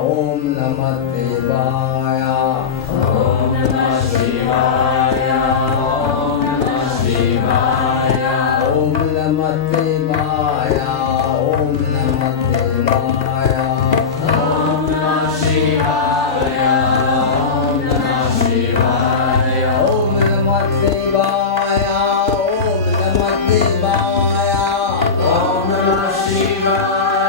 Om Namah Shivaya.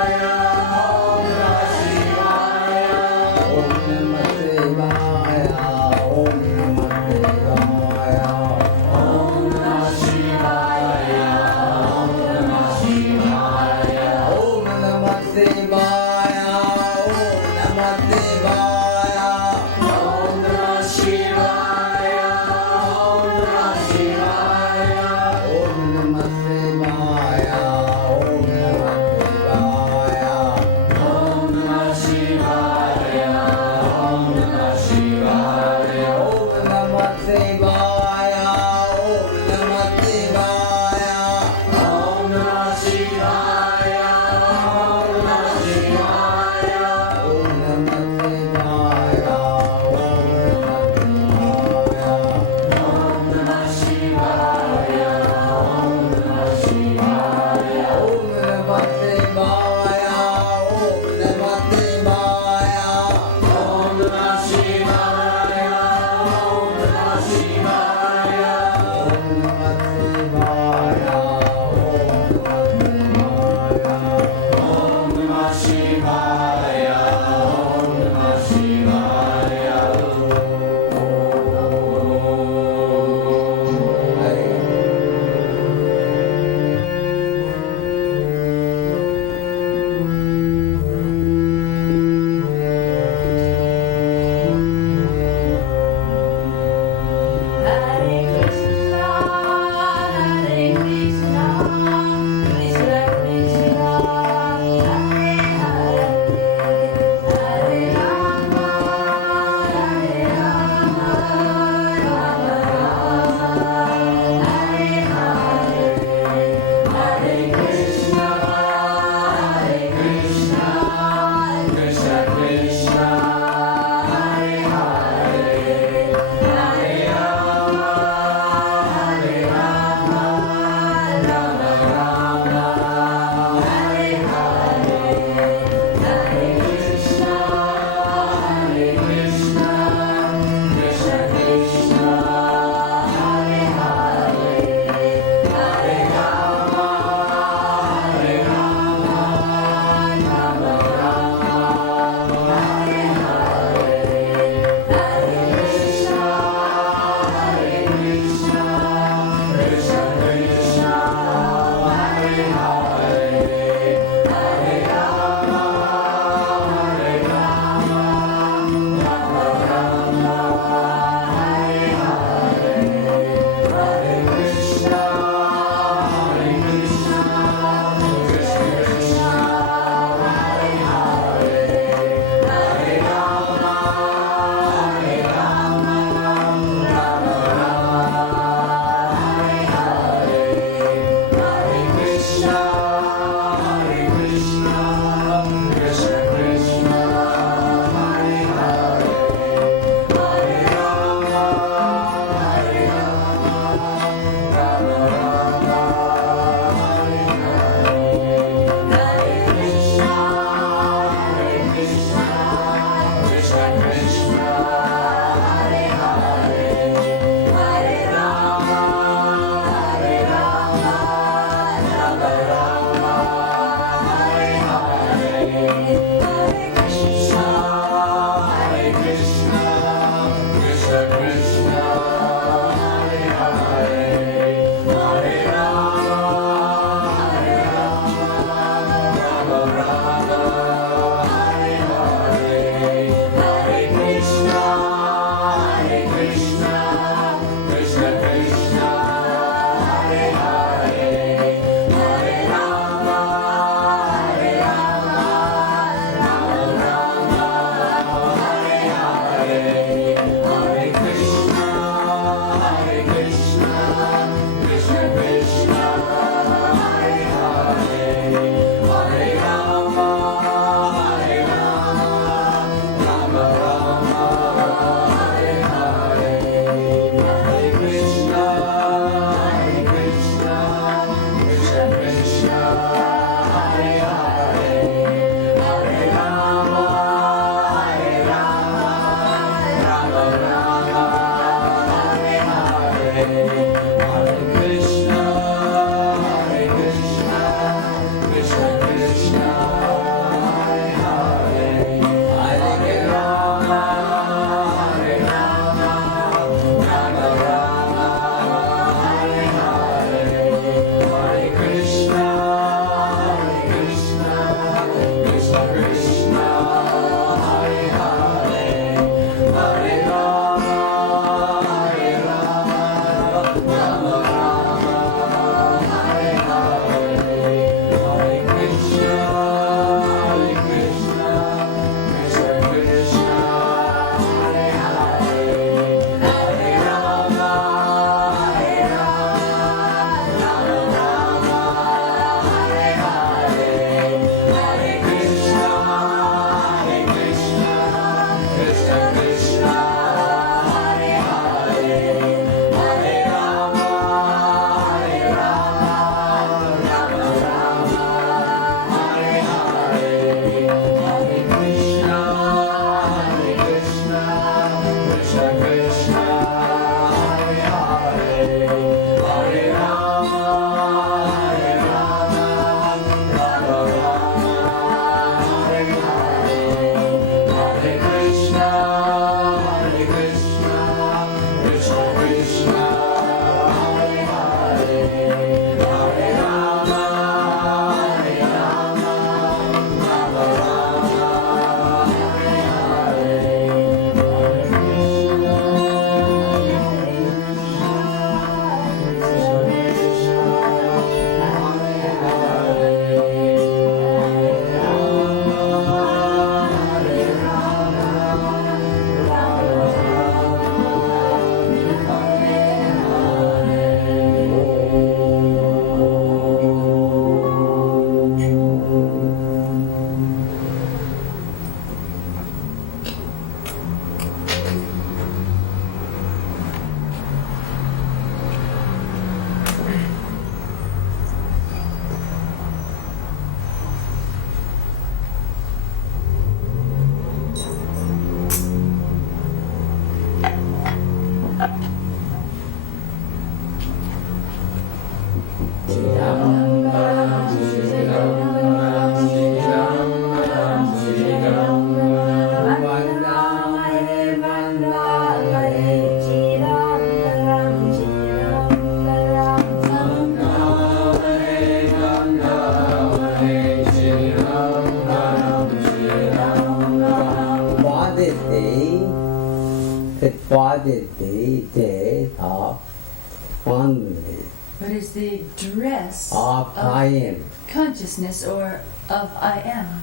What is the dress of I am? Consciousness or of I am?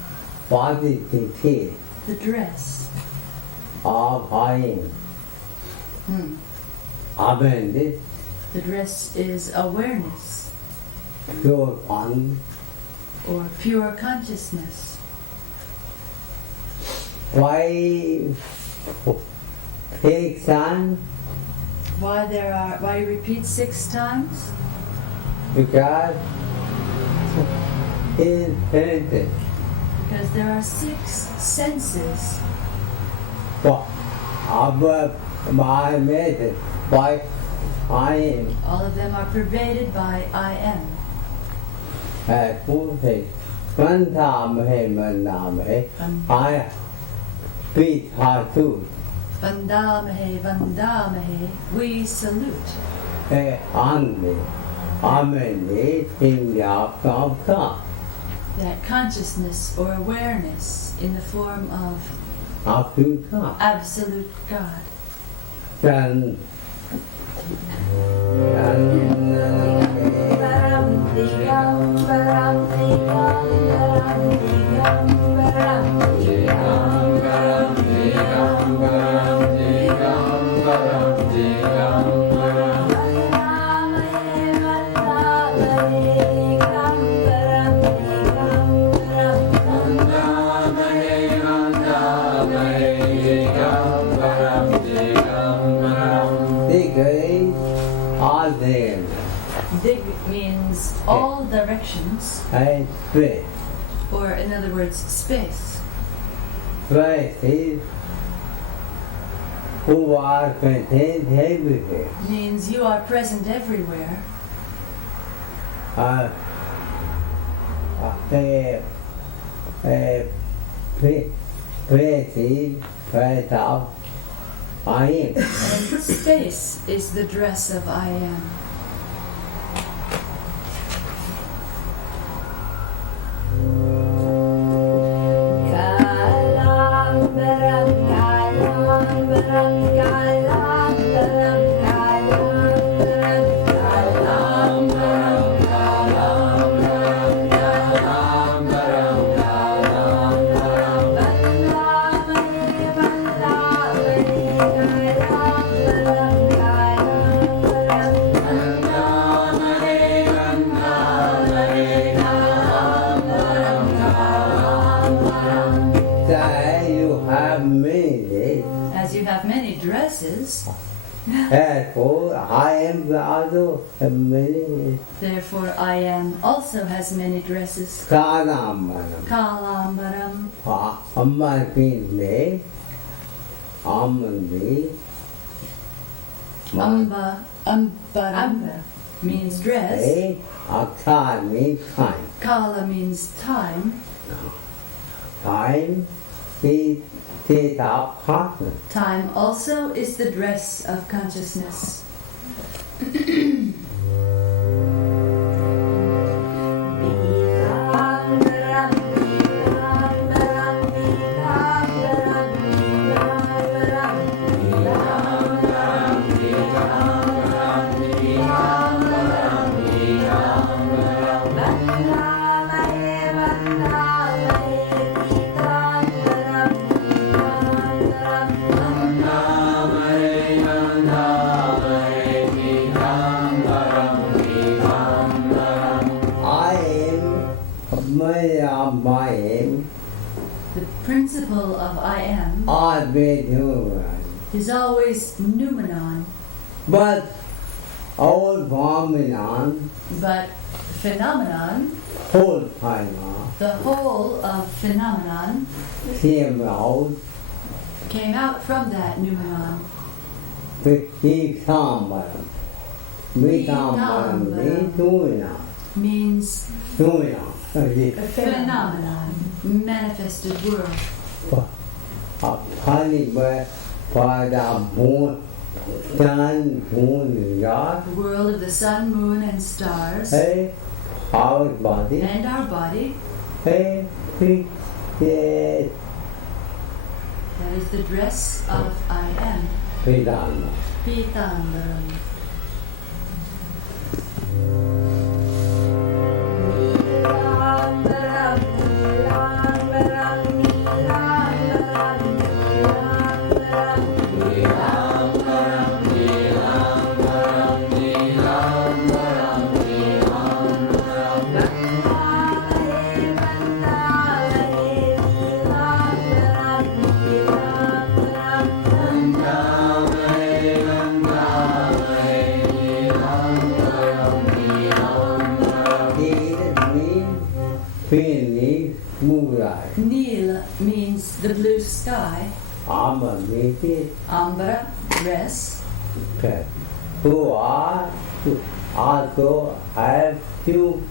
What is the dress of I am? Awareness. The dress is awareness. Pure one. Or pure consciousness. Why take time? Why you repeat 6 times? Because it is Because there are 6 senses. My method, by I am. All of them are pervaded by I am. I beat her too. Vandamahe, Vandamahe, we salute. That consciousness or awareness in the form of absolute God. Dig means all directions, or in other words, space. Space is who are present everywhere. Means you are present everywhere. Place is right out. I am. And space is the dress of I am. Therefore, I am also many. Therefore, I am also has many dresses. Kalambaram. Kalambaram. Amma means me. Amandi. Ambaram means dress. Akar means time. Kala means time. Time is state of consciousness. Time also is the dress of consciousness. The principle of I am is always noumenon. But all phenomenon, whole phenomenon, the whole of phenomenon came out from that noumenon. Vidambaram means Sumina. Means Sumina. phenomenon, manifested world. A funny word for the moon, sun, moon, God. The world of the sun, moon, and stars. Hey, our body. And our body. Hey, yes. That is the dress of I am. Vedana. Pitambaram. Nila means the blue sky. Amma means it. Ambara, dress. Who are also have two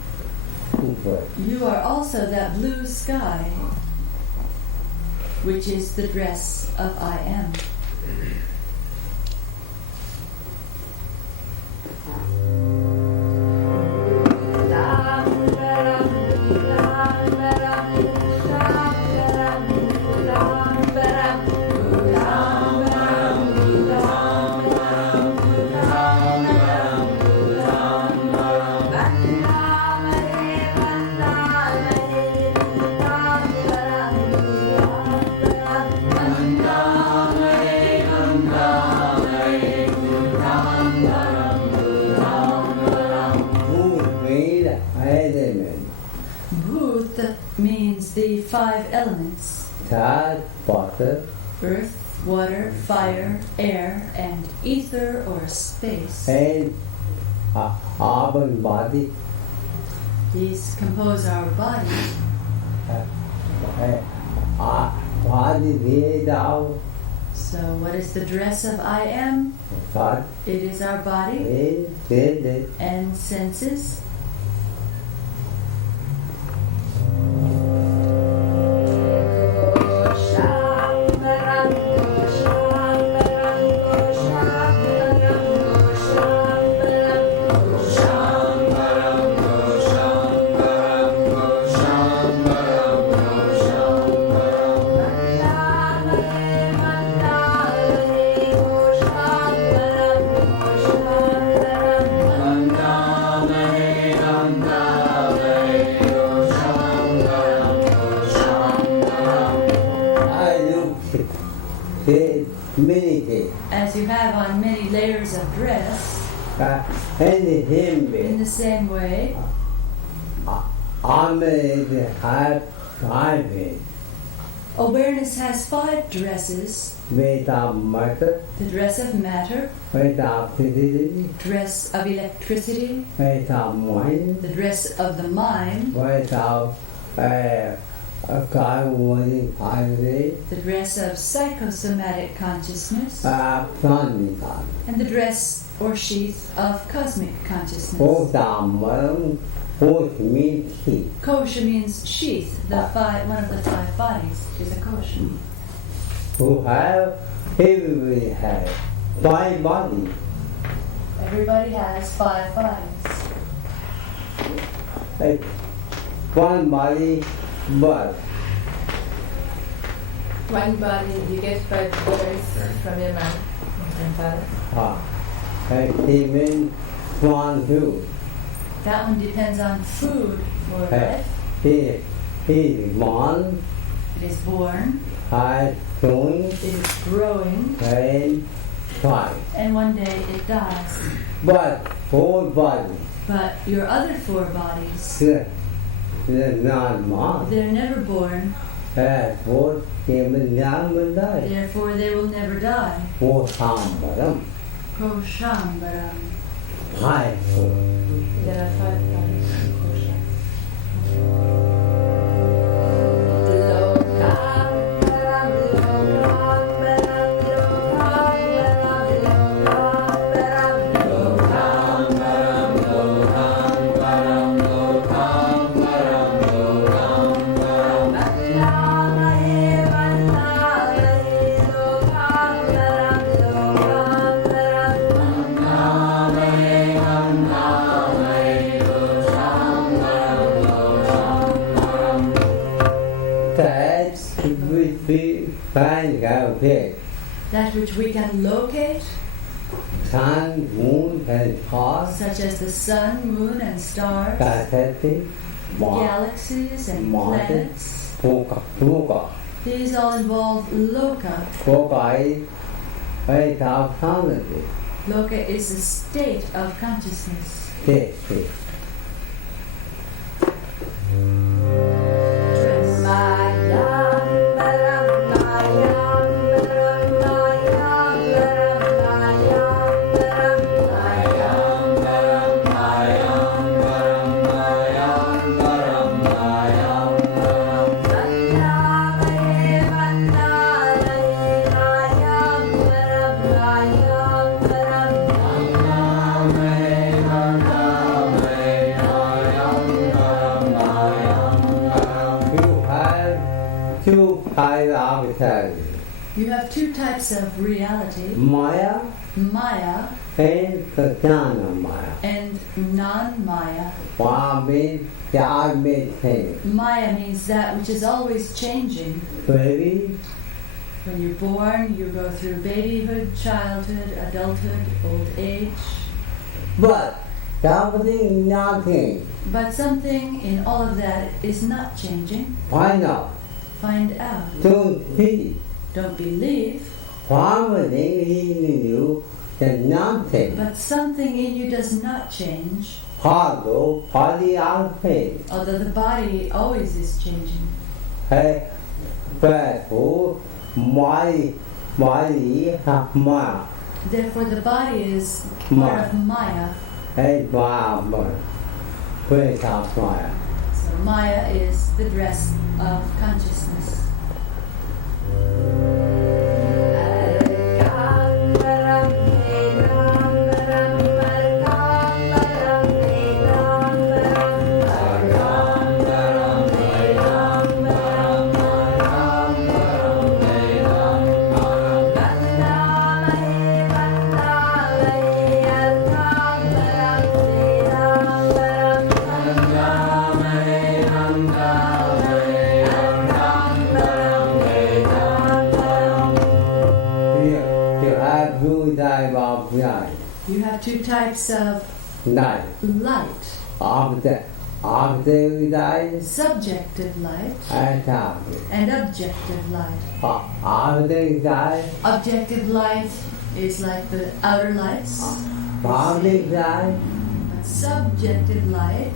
people. You are also that blue sky, which is the dress of I am. Means the five elements: water, earth, water, fire, air, and ether or space. And our body. These compose our body. Our body made out. So what is the dress of I am? God. It is our body and senses. As you have on many layers of dress, in the same way, awareness has five dresses: the dress of matter, dress of electricity, the dress of the mind, the dress of psychosomatic consciousness, and the dress or sheath of cosmic consciousness. Kosha means sheath. One of the five bodies is a kosha. Everybody has five bodies. Everybody has five bodies. Like one body, but one body, you get 5 births from your mother and father. Even one too. That one depends on food or life. He is born. It is born. Growing. It is growing. And dies. And one day it dies. But four bodies. But your other four bodies, they're not born. They're never born. Therefore, they will never die. Therefore, they will never die. Akashambara. Akashambara. Five. There are 5 bodies. That which we can locate, sun, moon, and stars, such as the sun, moon, and stars, galaxies and planets. These all involve loka. Loka is a state of consciousness. You have two types of reality, Maya Maya and Jnana Maya. and non-Maya. Maya Maya means that which is always changing. baby, When you're born, you go through babyhood, childhood, adulthood, old age. but something nothing. But something in all of that is not changing. Why not? Find out. Don't see. Don't believe. Something in you that nothing. But something in you does not change. Although body unfit. Although the body always is changing. Hey, but my body have Maya. Therefore the body is Maya. part of Maya. Hey, Maya. Where's Maya? So Maya is the dress of consciousness. You have two types of Night. light. Objective light Subjective light and subject. and objective light. Objective light, Objective light is like the outer lights. public light, But subjective light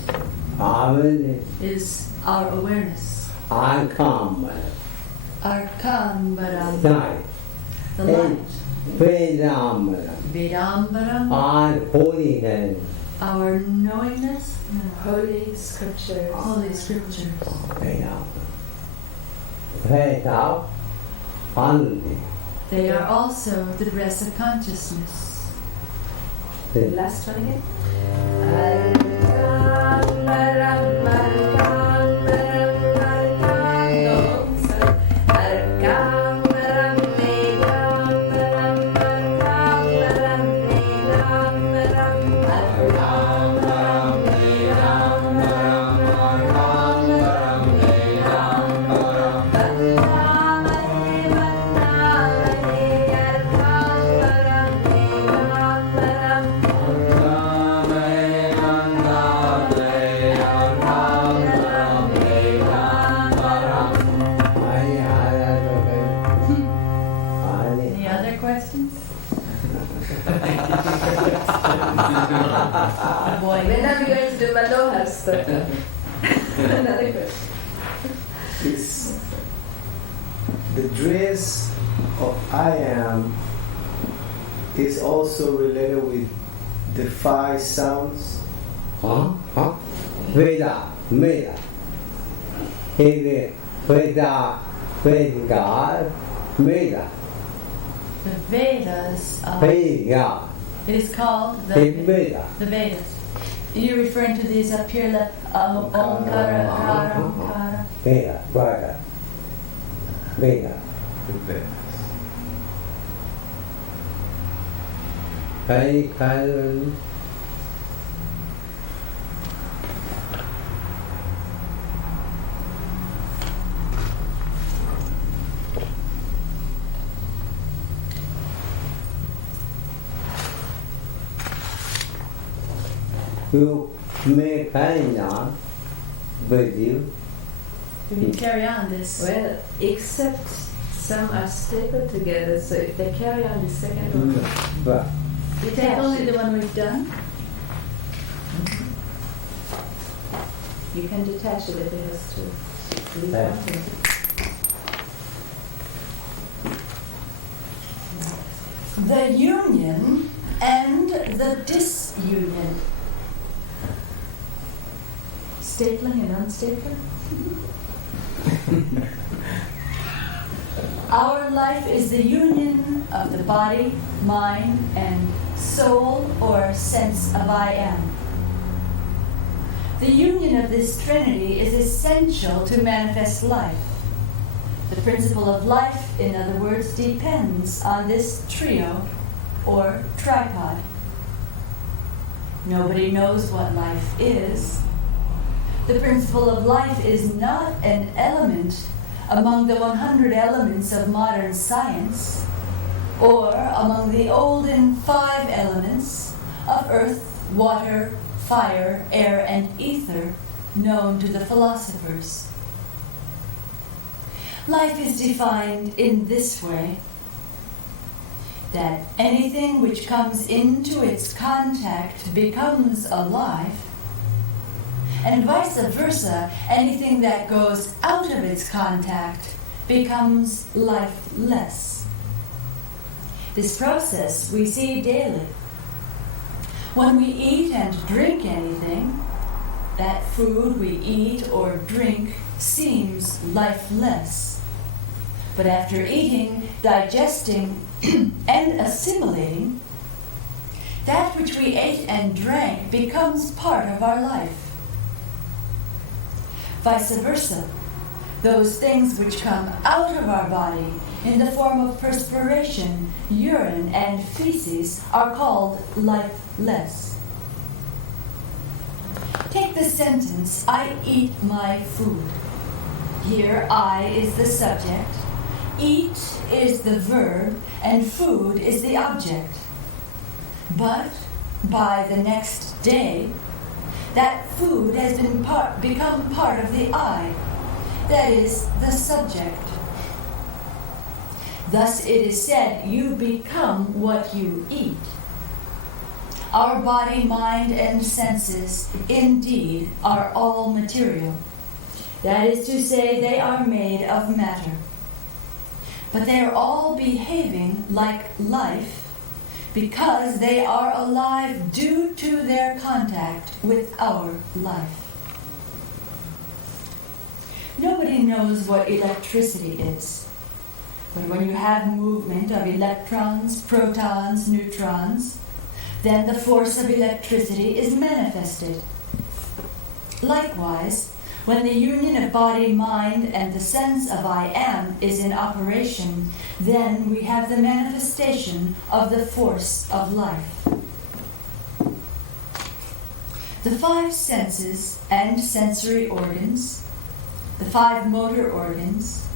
objective is our awareness. uncommon Akashambara, light. the light. Phenomenal. Vedambaram, Unholiness. our knowingness. Holy scriptures. Holy scriptures. Phenomenal. Face out. Only. They are also the dress of consciousness. The last one again. Any other questions? Boy, When are we going to do Manohar Stotram? Another question. It's the dress of I am is also related with the five sounds. Veda. Veda. Veda. Veda. Veda. the Vedas are, Veda. it is called Veda. the Vedas. You're referring to these up here, Omkara, Omkara. Veda. Veda. Veda. Hey, who may carry on with you. You can carry on this. Well, except some are stapled together, so if they carry on the second one, But You take only the one we've done. you can detach it if it has to leave Yeah. out. The union and the disunion. Stapling and unstapling. Our life is the union of the body, mind, and soul or sense of I am. The union of this trinity is essential to manifest life. The principle of life, in other words, depends on this trio or tripod. Nobody knows what life is. The principle of life is not an element among the 100 elements of modern science, or among the olden 5 elements of earth, water, fire, air, and ether known to the philosophers. Life is defined in this way, that anything which comes into its contact becomes alive, and vice versa, anything that goes out of its contact becomes lifeless. This process we see daily. When we eat and drink anything, that food we eat or drink seems lifeless. But after eating, digesting, and assimilating, that which we ate and drank becomes part of our life. Vice versa, those things which come out of our body in the form of perspiration, urine, and feces are called lifeless. Take the sentence, I eat my food. Here, I is the subject, eat is the verb, and food is the object. But by the next day, that food has become part of the I, that is, the subject. Thus it is said, you become what you eat. Our body, mind, and senses, indeed, are all material. That is to say, they are made of matter. But they are all behaving like life because they are alive due to their contact with our life. Nobody knows what electricity is. But when you have movement of electrons, protons, neutrons, then the force of electricity is manifested. Likewise, when the union of body, mind, and the sense of I am is in operation, then we have the manifestation of the force of life. The 5 senses and sensory organs, the 5 motor organs,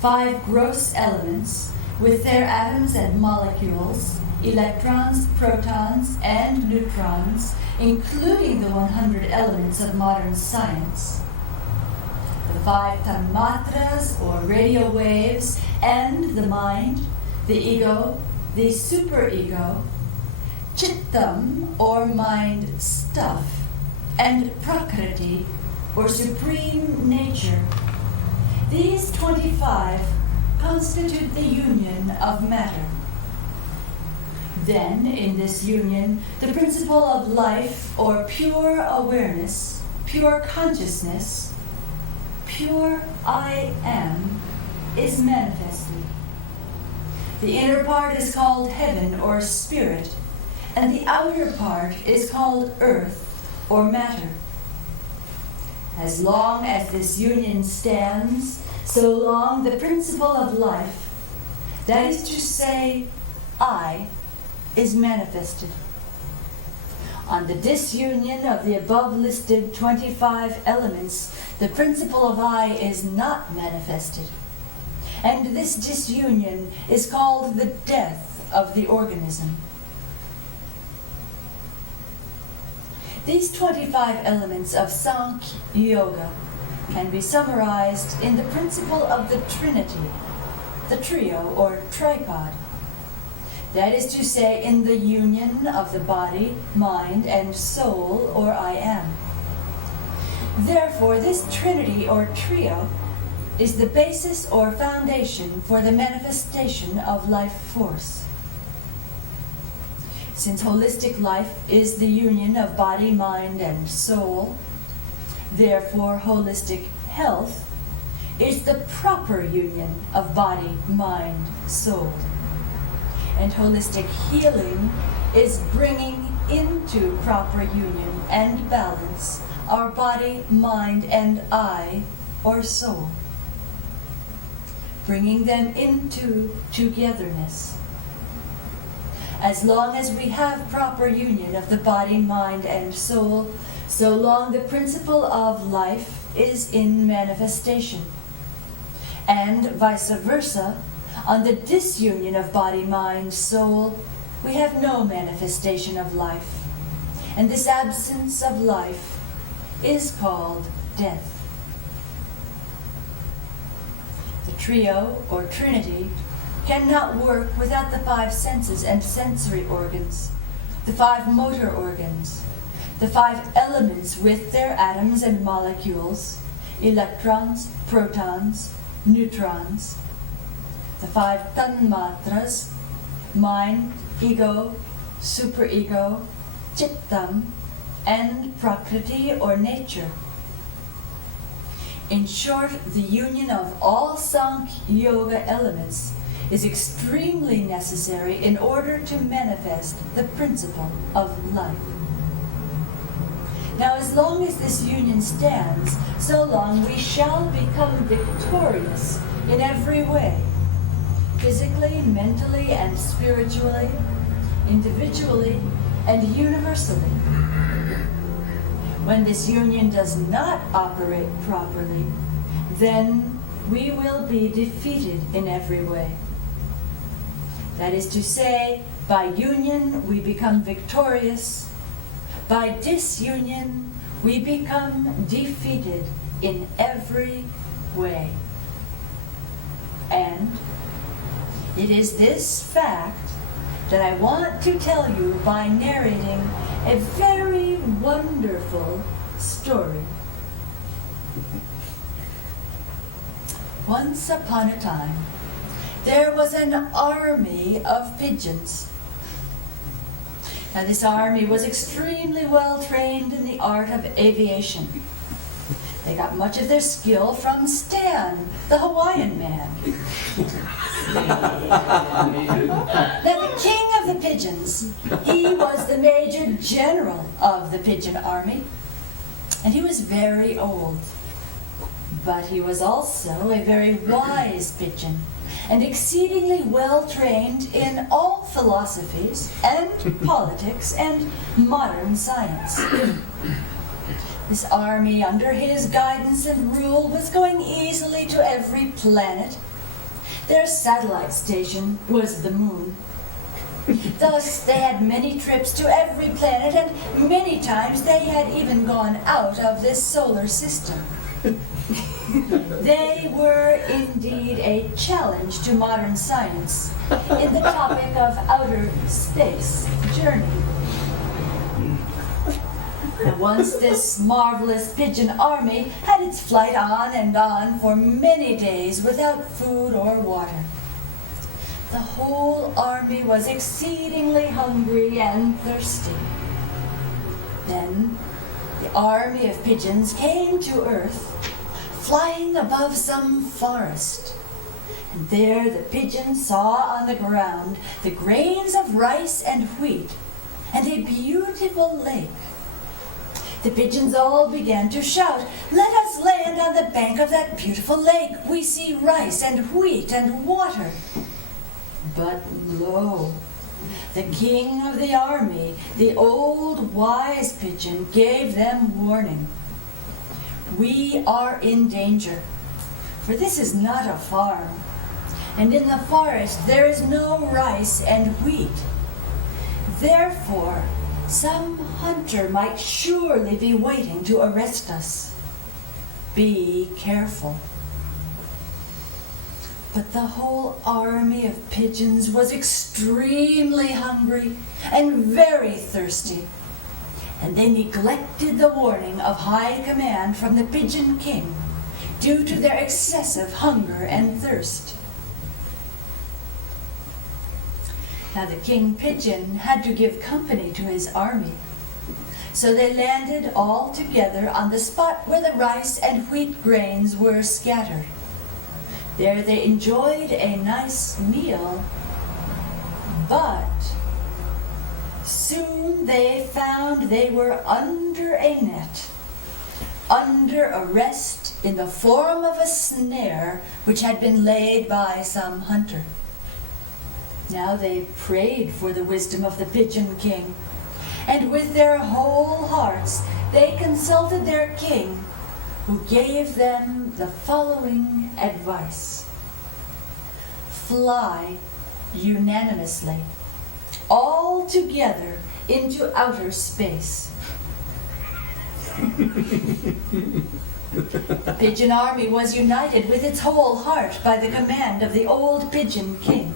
5 gross elements with their atoms and molecules, electrons, protons, and neutrons, including the 100 elements of modern science, the 5 tanmatras or radio waves, and the mind, the ego, the superego, chittam or mind stuff, and prakriti or supreme nature. These 25 constitute the union of matter. Then, in this union, the principle of life or pure awareness, pure consciousness, pure I am, is manifested. The inner part is called heaven or spirit, and the outer part is called earth or matter. As long as this union stands, so long the principle of life, that is to say, I, is manifested. On the disunion of the above listed 25 elements, the principle of I is not manifested. And this disunion is called the death of the organism. These 25 elements of Sankhya Yoga can be summarized in the principle of the Trinity, the trio or tripod. That is to say, in the union of the body, mind, and soul, or I am. Therefore, this Trinity or trio is the basis or foundation for the manifestation of life force. Since holistic life is the union of body, mind, and soul, therefore holistic health is the proper union of body, mind, soul. And holistic healing is bringing into proper union and balance our body, mind, and I, or soul. Bringing them into togetherness. As long as we have proper union of the body, mind, and soul, so long the principle of life is in manifestation. And vice versa, on the disunion of body, mind, soul, we have no manifestation of life. And this absence of life is called death. The trio, or trinity, cannot work without the 5 senses and sensory organs, the 5 motor organs, the 5 elements with their atoms and molecules, electrons, protons, neutrons, the 5 tanmatras, mind, ego, superego, chittam, and prakriti or nature. In short, the union of all Sankhya Yoga elements is extremely necessary in order to manifest the principle of life. Now, as long as this union stands, so long we shall become victorious in every way, physically, mentally, and spiritually, individually, and universally. When this union does not operate properly, then we will be defeated in every way. That is to say, by union we become victorious, by disunion we become defeated in every way. And it is this fact that I want to tell you by narrating a very wonderful story. Once upon a time, there was an army of pigeons. Now, this army was extremely well trained in the art of aviation. They got much of their skill from Stan, the Hawaiian man. Now, the king of the pigeons, he was the major general of the pigeon army, and he was very old. But he was also a very wise pigeon, and exceedingly well trained in all philosophies and politics and modern science. This army, under his guidance and rule, was going easily to every planet. Their satellite station was the moon. Thus, they had many trips to every planet, and many times they had even gone out of this solar system. They were indeed a challenge to modern science in the topic of outer space journey. And once this marvelous pigeon army had its flight on and on for many days without food or water. The whole army was exceedingly hungry and thirsty. Then the army of pigeons came to earth, flying above some forest. And there the pigeons saw on the ground the grains of rice and wheat and a beautiful lake. The pigeons all began to shout, "Let us land on the bank of that beautiful lake. We see rice and wheat and water." But lo, the king of the army, the old wise pigeon, gave them warning. "We are in danger, for this is not a farm, and in the forest there is no rice and wheat. Therefore, Some hunter might surely be waiting to arrest us. Be careful. But the whole army of pigeons was extremely hungry and very thirsty, and they neglected the warning of high command from the Pigeon King due to their excessive hunger and thirst. Now the King Pigeon had to give company to his army, so they landed all together on the spot where the rice and wheat grains were scattered. There they enjoyed a nice meal, but soon they found they were under a net, under arrest in the form of a snare which had been laid by some hunter. Now they prayed for the wisdom of the Pigeon King, and with their whole hearts they consulted their king, who gave them the following advice. Fly unanimously, all together into outer space. The pigeon army was united with its whole heart by the command of the old Pigeon King.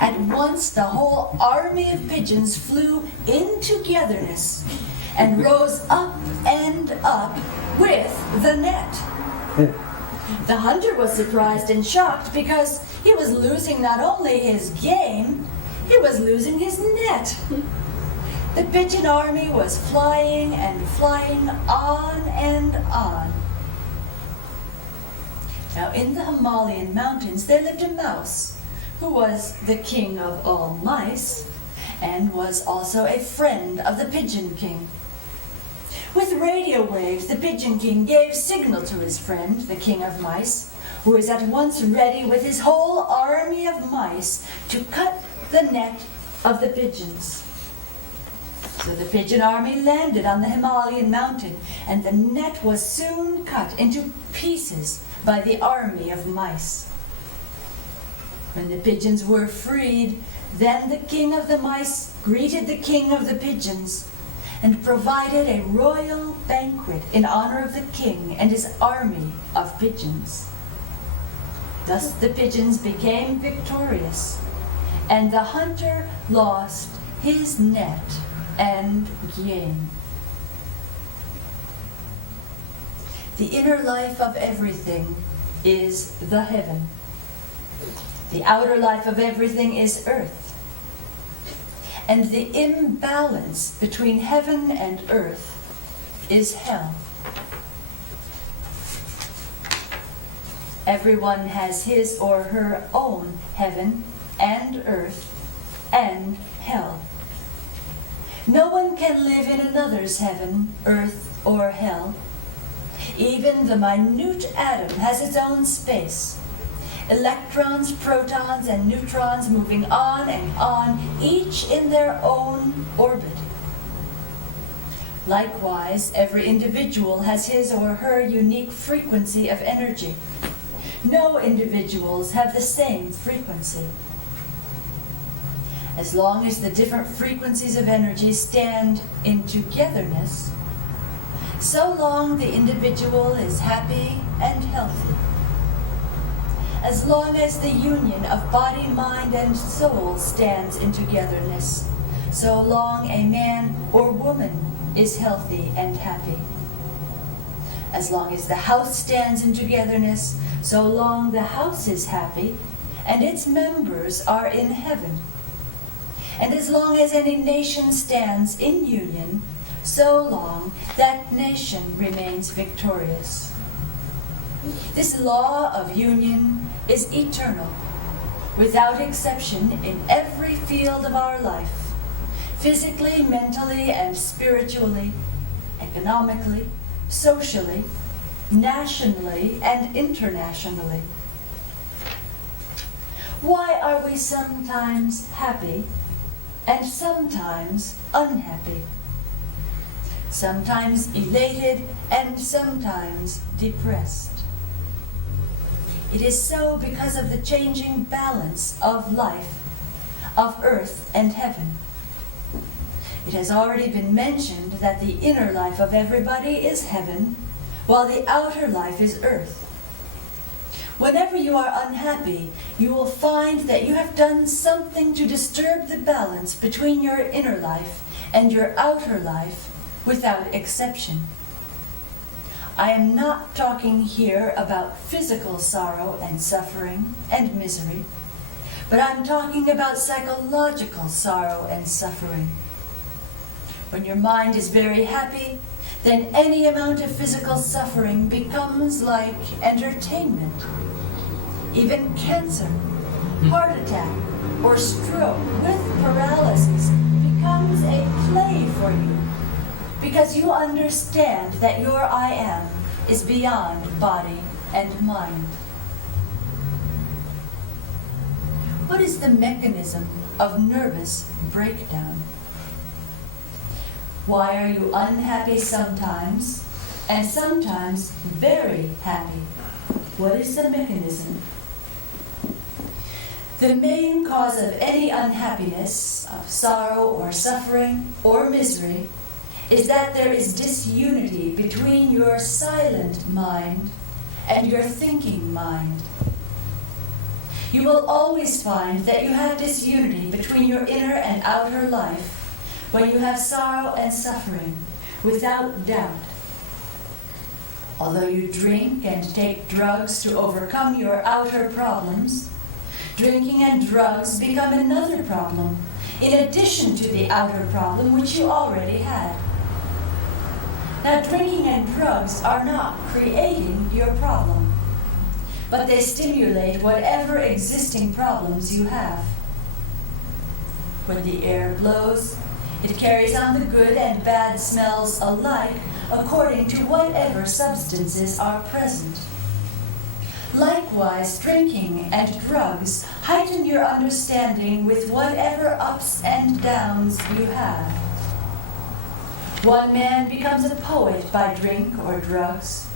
At once the whole army of pigeons flew in togetherness and rose up and up with the net. The hunter was surprised and shocked because he was losing not only his game, he was losing his net. The pigeon army was flying and flying on and on. Now in the Himalayan mountains there lived a mouse who was the king of all mice and was also a friend of the Pigeon King. With radio waves, the Pigeon King gave signal to his friend, the king of mice, who was at once ready with his whole army of mice to cut the net of the pigeons. So the pigeon army landed on the Himalayan mountain, and the net was soon cut into pieces by the army of mice. When the pigeons were freed, then the king of the mice greeted the king of the pigeons and provided a royal banquet in honor of the king and his army of pigeons. Thus the pigeons became victorious, and the hunter lost his net and game. The inner life of everything is the heaven. The outer life of everything is earth. And the imbalance between heaven and earth is hell. Everyone has his or her own heaven and earth and hell. No one can live in another's heaven, earth, or hell. Even the minute atom has its own space. Electrons, protons, and neutrons moving on and on, each in their own orbit. Likewise, every individual has his or her unique frequency of energy. No individuals have the same frequency. As long as the different frequencies of energy stand in togetherness, so long the individual is happy and healthy. As long as the union of body, mind, and soul stands in togetherness, so long a man or woman is healthy and happy. As long as the house stands in togetherness, so long the house is happy and its members are in heaven. And as long as any nation stands in union, so long that nation remains victorious. This law of union is eternal, without exception in every field of our life, physically, mentally, and spiritually, economically, socially, nationally, and internationally. Why are we sometimes happy and sometimes unhappy? Sometimes elated and sometimes depressed. It is so because of the changing balance of life, of earth and heaven. It has already been mentioned that the inner life of everybody is heaven, while the outer life is earth. Whenever you are unhappy, you will find that you have done something to disturb the balance between your inner life and your outer life, without exception. I am not talking here about physical sorrow and suffering and misery, but I'm talking about psychological sorrow and suffering. When your mind is very happy, then any amount of physical suffering becomes like entertainment. Even cancer, heart attack, or stroke with paralysis becomes a play for you, because you understand that your I am is beyond body and mind. What is the mechanism of nervous breakdown? Why are you unhappy sometimes, and sometimes very happy? What is the mechanism? The main cause of any unhappiness, of sorrow or suffering or misery, is that there is disunity between your silent mind and your thinking mind. You will always find that you have disunity between your inner and outer life when you have sorrow and suffering, without doubt. Although you drink and take drugs to overcome your outer problems, drinking and drugs become another problem, in addition to the outer problem which you already had. Now, drinking and drugs are not creating your problem, but they stimulate whatever existing problems you have. When the air blows, it carries on the good and bad smells alike according to whatever substances are present. Likewise, drinking and drugs heighten your understanding with whatever ups and downs you have. One man becomes a poet by drink or drugs,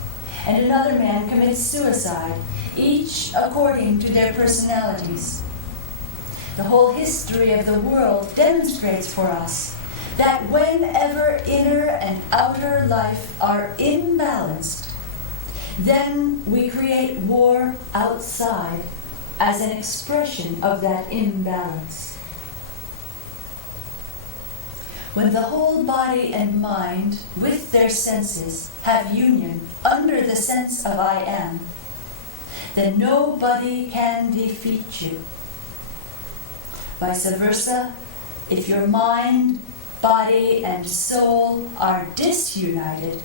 and another man commits suicide, each according to their personalities. The whole history of the world demonstrates for us that whenever inner and outer life are imbalanced, then we create war outside as an expression of that imbalance. When the whole body and mind, with their senses, have union under the sense of I am, then nobody can defeat you. Vice versa, if your mind, body, and soul are disunited,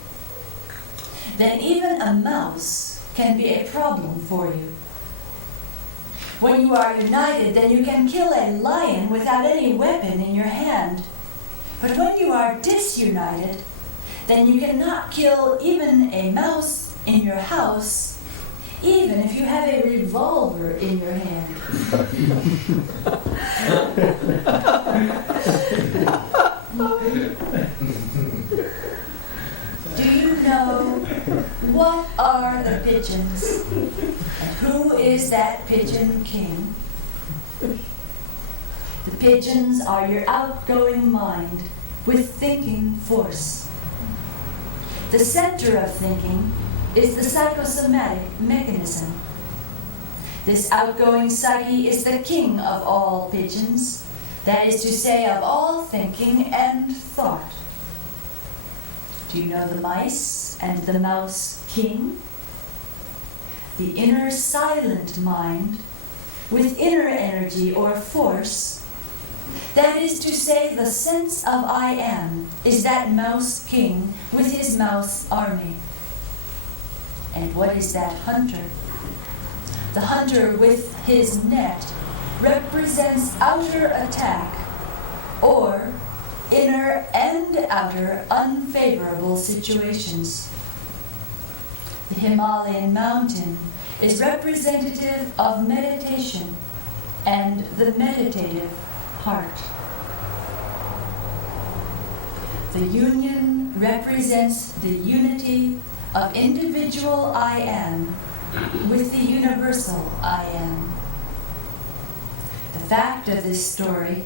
then even a mouse can be a problem for you. When you are united, then you can kill a lion without any weapon in your hand. But when you are disunited, then you cannot kill even a mouse in your house, even if you have a revolver in your hand. Do you know what are the pigeons? And who is that pigeon king? The pigeons are your outgoing mind with thinking force. The center of thinking is the psychosomatic mechanism. This outgoing psyche is the king of all pigeons, that is to say, of all thinking and thought. Do you know the mice and the mouse king? The inner silent mind, with inner energy or force, that is to say, the sense of I am, is that mouse king with his mouse army. And what is that hunter? The hunter with his net represents outer attack, or inner and outer unfavorable situations. The Himalayan mountain is representative of meditation and the meditative heart. The union represents the unity of individual I am with the universal I am. The fact of this story,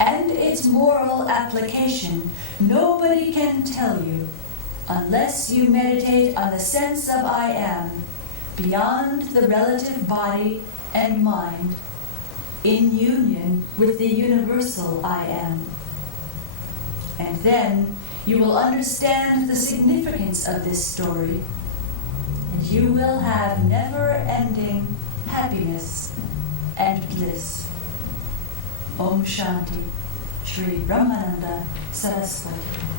and its moral application nobody can tell you unless you meditate on the sense of I am beyond the relative body and mind, in union with the universal I am. And then you will understand the significance of this story, and you will have never-ending happiness and bliss. Om Shanti, Shri Brahmananda Sarasvati.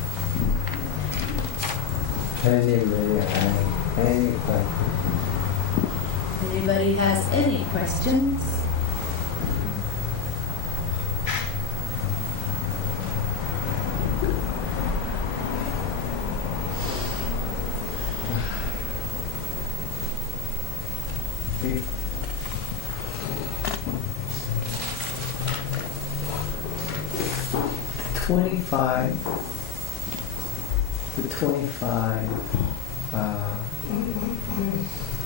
Anybody has any questions? The 25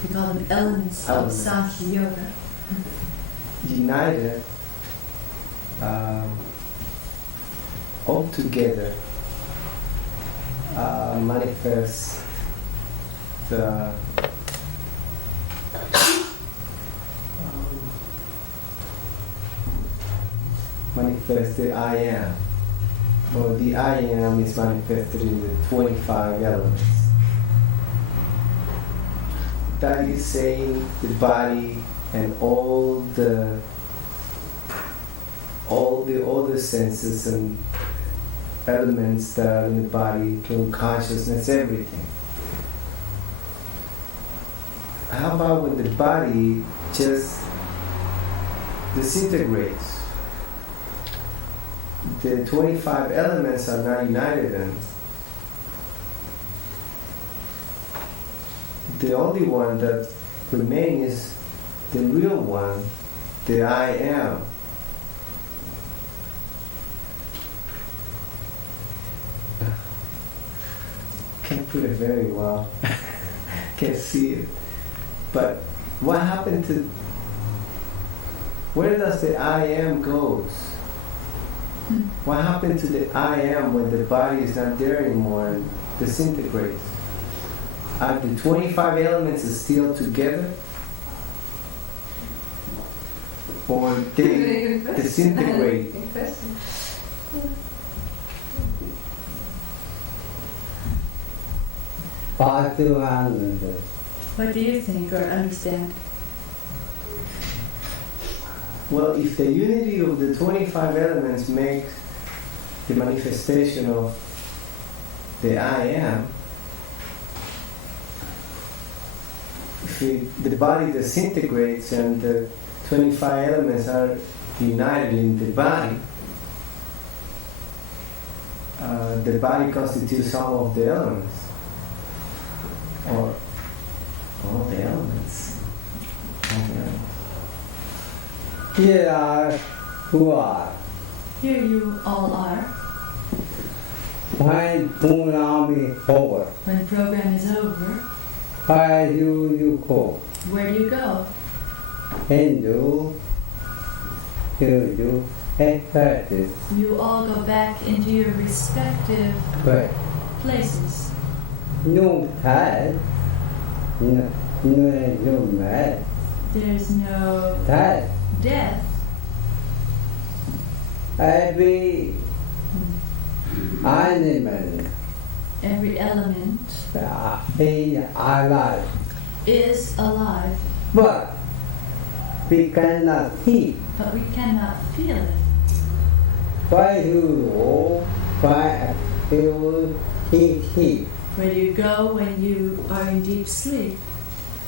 We call them elements of Sankhya Yoga. united all together manifest the I am, or the I am is manifested in the 25 elements. That is saying the body and all the senses and elements that are in the body, including consciousness, everything. How about when the body just disintegrates? The 25 elements are not united, and the only one that remains is the real one, the I am. Can't put it very well. Can't see it. But what happened to, where does the I am goes? What happened to the I am when the body is not there anymore and disintegrates? Are the 25 elements still together? Or they disintegrate? What do you understand? What do you think or understand? Well, if the unity of the 25 elements makes the manifestation of the I am, if the body disintegrates and the 25 elements are united in the body constitutes some of the elements, or all the elements. Here are who are. Here you all are. When program is over, When program is over, where do you go? where do you go? Hindu, you exercise, You all go back into your respective but places. no time, no mad, There's no that death. every animal Every element is alive, is alive, but we cannot see. but we cannot feel it. Why you know, why you see, Where do you go when you are in deep sleep?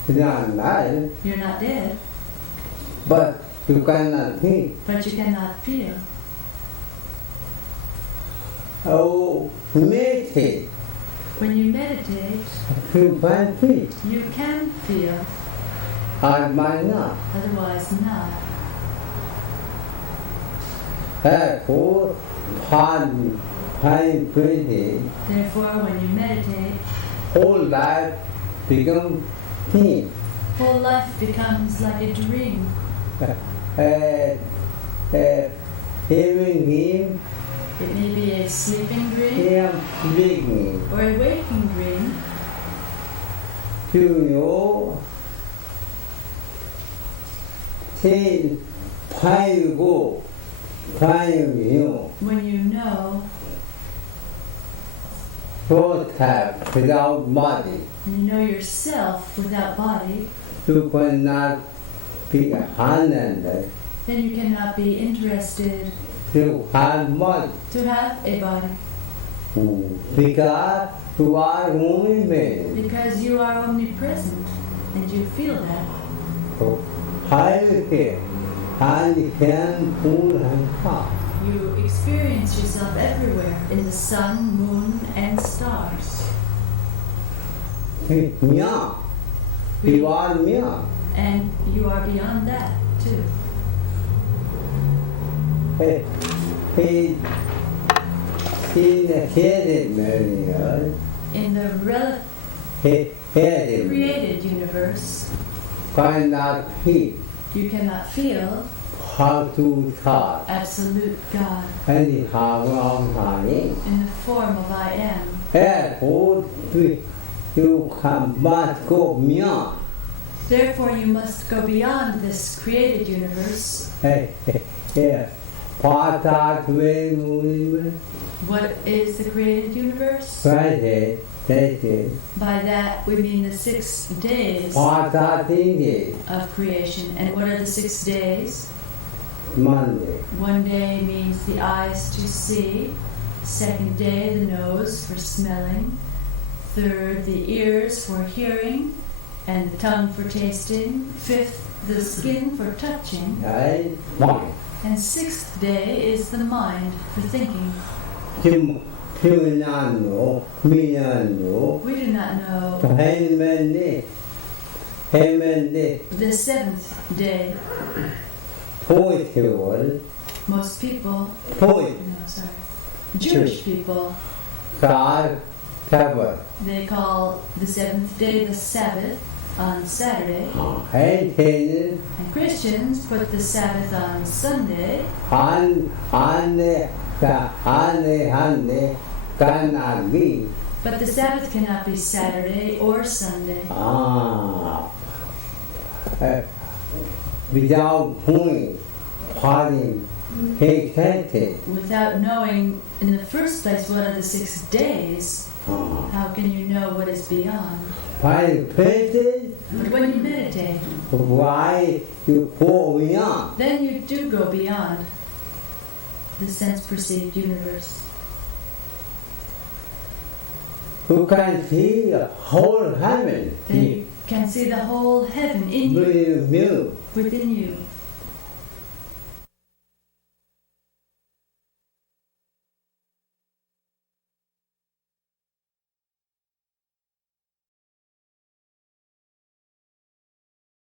not alive, You're not dead, but you cannot see. but you cannot feel. Oh, meditate, When you meditate, you can see. you can feel, I might not. otherwise not. Therefore, time breathing, Therefore, when you meditate, whole life becomes clean. whole life becomes like a dream. hearing dream, It may be a sleeping dream hear speaking. or a waking dream. To know, say, 팔고, 팔이요. When you know, Protect without body. and you know yourself without body, You cannot be Ananda. then you cannot be interested You have body. to have a body Because you are only man. because you are omnipresent and you feel that. 하이게 한현 풍한파. You experience yourself everywhere in the sun, moon, and stars. 명. You are 명. And you are beyond that too. He headed man. In the He headed. created universe, Cannot keep you cannot feel how to talk. absolute God And how long time. in the form of I am. Therefore, you must go beyond. Therefore, you must go beyond this created universe. What is the created universe? Friday, By that we mean the 6 days of creation. And what are the 6 days? Monday, One day means the eyes to see. Second day, the nose for smelling. Third, the ears for hearing. And the tongue for tasting. Fifth, the skin for touching. right? Mind. And sixth day is the mind for thinking. Piunano, Minano, We do not know Hemende, the seventh day. Poetry, Most people, Poet, Jewish people, God, Sabbath, they call the seventh day the Sabbath on Saturday. Hate, And Christians put the Sabbath on Sunday. Hande, cannot be. But the Sabbath cannot be Saturday or Sunday. Without point, party, he Without knowing in the first place what are the 6 days, how can you know what is beyond? By present, But when you meditate, why you go beyond? then you do go beyond the sense-perceived universe. You can see the whole heaven Then you can see the whole heaven in you, with you. within you.